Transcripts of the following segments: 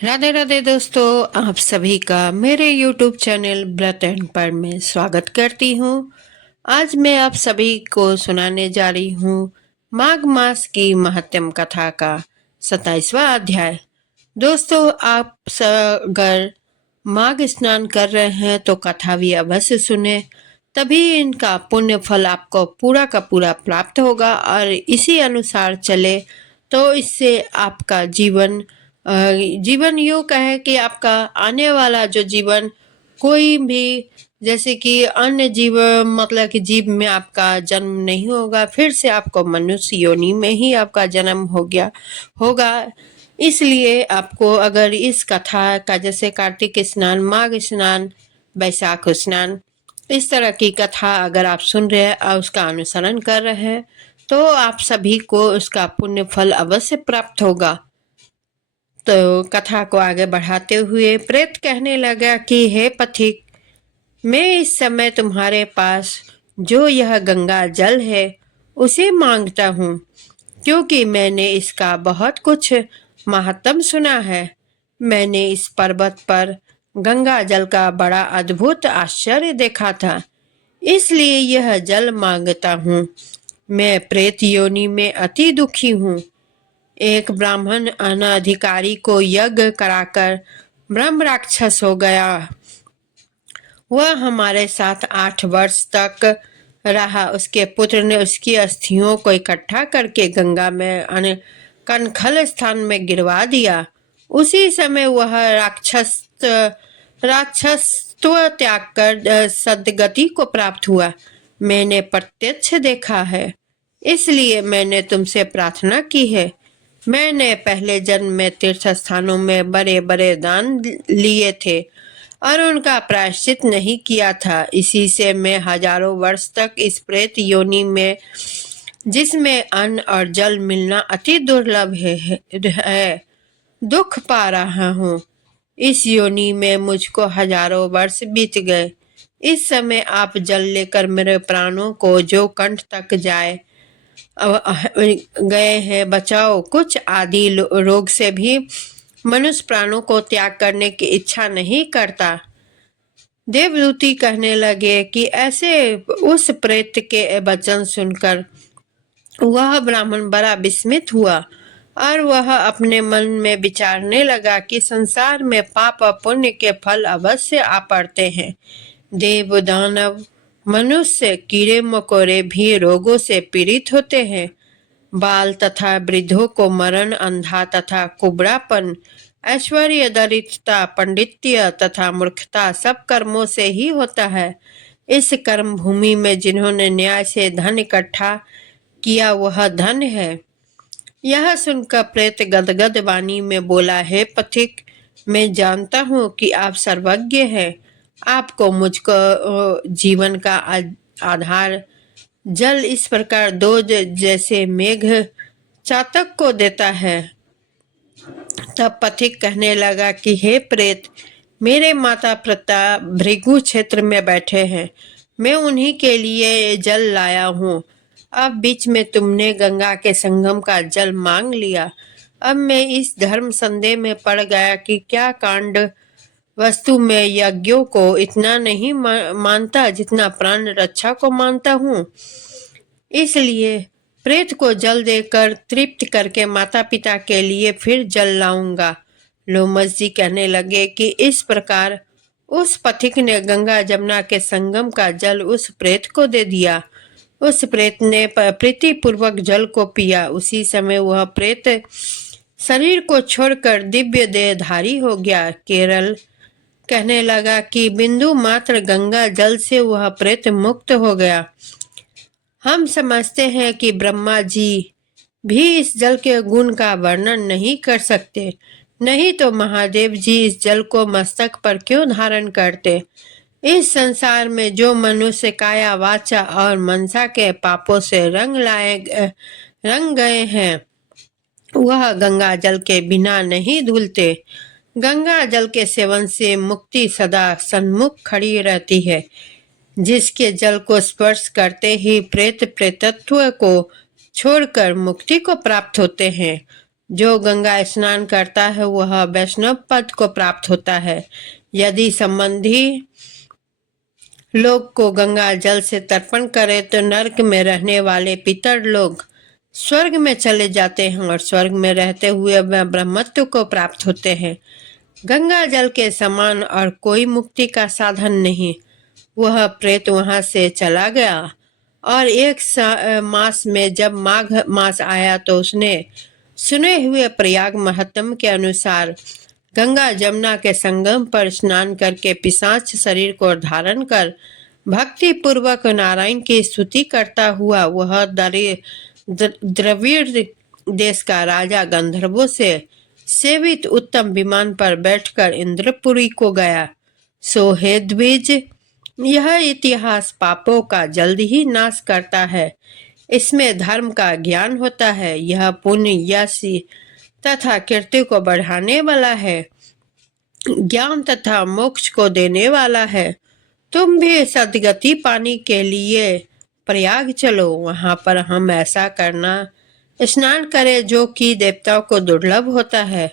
राधे राधे दोस्तों, आप सभी का मेरे YouTube चैनल ब्रत एंड पर में स्वागत करती हूँ। आज मैं आप सभी को सुनाने जा रही हूँ माघ मास की महात्म कथा का 27वां अध्याय। दोस्तों, आप अगर माघ स्नान कर रहे हैं तो कथा भी अवश्य सुने, तभी इनका पुण्य फल आपको पूरा का पूरा प्राप्त होगा और इसी अनुसार चले तो इससे आपका जीवन यूँ कहे कि आपका आने वाला जो जीवन कोई भी जैसे कि अन्य जीव मतलब कि जीव में आपका जन्म नहीं होगा, फिर से आपको मनुष्य योनि में ही आपका जन्म होगा। इसलिए आपको अगर इस कथा का जैसे कार्तिक स्नान, माघ स्नान, बैसाख स्नान, इस तरह की कथा अगर आप सुन रहे हैं और उसका अनुसरण कर रहे हैं तो आप सभी को उसका पुण्य फल अवश्य प्राप्त होगा। तो कथा को आगे बढ़ाते हुए प्रेत कहने लगा कि हे पथिक, मैं इस समय तुम्हारे पास जो यह गंगा जल है उसे मांगता हूँ, क्योंकि मैंने इसका बहुत कुछ महात्म सुना है। मैंने इस पर्वत पर गंगा जल का बड़ा अद्भुत आश्चर्य देखा था, इसलिए यह जल मांगता हूँ। मैं प्रेत योनि में अति दुखी हूँ। एक ब्राह्मण अनाधिकारी को यज्ञ कराकर ब्रह्म राक्षस हो गया। वह हमारे साथ 8 वर्ष तक रहा। उसके पुत्र ने उसकी अस्थियों को इकट्ठा करके गंगा में कनखल स्थान में गिरवा दिया। उसी समय वह राक्षसत्व त्याग कर सद्गति को प्राप्त हुआ। मैंने प्रत्यक्ष देखा है, इसलिए मैंने तुमसे प्रार्थना की है। मैंने पहले जन्म में तीर्थ स्थानों में बड़े बड़े दान लिए थे और उनका प्रायश्चित नहीं किया था। इसी से मैं हजारों वर्ष तक इस प्रेत योनि में, जिसमें अन्न और जल मिलना अति दुर्लभ है, दुख पा रहा हूँ। इस योनि में मुझको हजारों वर्ष बीत गए। इस समय आप जल लेकर मेरे प्राणों को जो कंठ तक गए हैं बचाओ। कुछ आदि रोग से भी मनुष्य प्राणों को त्याग करने की इच्छा नहीं करता। देवदूती कहने लगे कि ऐसे उस प्रेत के वचन सुनकर वह ब्राह्मण बड़ा विस्मित हुआ और वह अपने मन में विचारने लगा कि संसार में पाप और पुण्य के फल अवश्य आ पड़ते हैं। देव, दानव, मनुष्य, कीड़े मकोड़े भी रोगों से पीड़ित होते हैं। बाल तथा वृद्धों को मरण, अंधा तथा कुबड़ापन, ऐश्वर्य, दरिद्रता, पंडित्य तथा मूर्खता सब कर्मों से ही होता है। इस कर्म भूमि में जिन्होंने न्याय से धन इकट्ठा किया वह धन है। यह सुनकर प्रेत गदगद वाणी में बोला, हे पथिक, मैं जानता हूँ कि आप सर्वज्ञ हैं। आपको मुझको जीवन का आधार जल इस प्रकार दो जैसे मेघ चातक को देता है। तब पथिक कहने लगा कि हे प्रेत, मेरे माता पिता भृगु क्षेत्र में बैठे हैं, मैं उन्हीं के लिए जल लाया हूँ। अब बीच में तुमने गंगा के संगम का जल मांग लिया। अब मैं इस धर्म संदेह में पड़ गया कि क्या कांड वस्तु में यज्ञों को इतना नहीं मानता जितना प्राण रक्षा को मानता हूँ। इसलिए प्रेत को जल देकर तृप्त करके माता पिता के लिए फिर जल लाऊंगा। लोमस जी कहने लगे कि इस प्रकार उस पथिक ने गंगा जमुना के संगम का जल उस प्रेत को दे दिया। उस प्रेत ने प्रीति पूर्वक जल को पिया। उसी समय वह प्रेत शरीर को छोड़कर दिव्य देहधारी हो गया। केरल कहने लगा कि बिंदु मात्र गंगा जल से वह प्रेत मुक्त हो गया। हम समझते हैं कि ब्रह्मा जी भी इस जल के गुण का वर्णन नहीं कर सकते, नहीं तो महादेव जी इस जल को मस्तक पर क्यों धारण करते। इस संसार में जो मनुष्य काया, वाचा और मनसा के पापों से रंग गए हैं वह गंगा जल के बिना नहीं धुलते। गंगा जल के सेवन से मुक्ति सदा सन्मुख खड़ी रहती है। जिसके जल को स्पर्श करते ही प्रेत प्रेतत्व को छोड़कर मुक्ति को प्राप्त होते हैं। जो गंगा स्नान करता है वह वैष्णव पद को प्राप्त होता है। यदि संबंधी लोग को गंगा जल से तर्पण करे तो नरक में रहने वाले पितर लोग स्वर्ग में चले जाते हैं और स्वर्ग में रहते हुए वह ब्रह्मत्व को प्राप्त होते हैं। गंगा जल के समान और कोई मुक्ति का साधन नहीं। वह प्रेत वहां से चला गया और एक मास में जब माघ मास आया तो उसने सुने हुए प्रयाग महत्म के अनुसार गंगा जमुना के संगम पर स्नान करके पिशाच शरीर को धारण कर भक्ति पूर्वक नारायण की स्तुति करता हुआ वह द्रविड़ देश का राजा गंधर्वों से सेवित उत्तम विमान पर बैठकर इंद्रपुरी को गया। सो हे द्विज, यह इतिहास पापों का जल्द ही नाश करता है। इसमें धर्म का ज्ञान होता है। यह पुण्य यश तथा कीर्ति को बढ़ाने वाला है, ज्ञान तथा मोक्ष को देने वाला है। तुम भी सदगति पाने के लिए प्रयाग चलो। वहां पर हम ऐसा करना स्नान करें जो कि देवताओं को दुर्लभ होता है।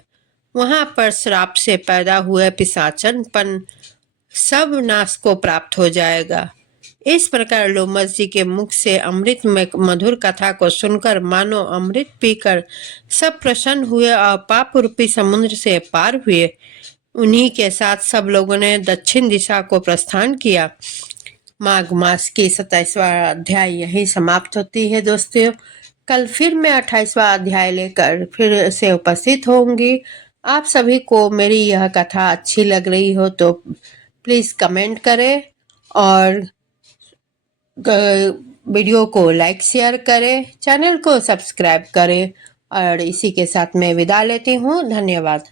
वहां पर श्राप से पैदा हुए पिशाचनपन सब नाश को प्राप्त हो जाएगा। इस प्रकार लोमस जी के मुख से अमृत में मधुर कथा को सुनकर मानो अमृत पीकर सब प्रसन्न हुए और पाप रूपी समुद्र से पार हुए। उन्हीं के साथ सब लोगों ने दक्षिण दिशा को प्रस्थान किया। माघ मास की 27वां अध्याय यही समाप्त होती है दोस्तों। कल फिर मैं 28वां अध्याय लेकर फिर से उपस्थित होंगी। आप सभी को मेरी यह कथा अच्छी लग रही हो तो प्लीज़ कमेंट करें और वीडियो को लाइक शेयर करें, चैनल को सब्सक्राइब करें और इसी के साथ मैं विदा लेती हूँ। धन्यवाद।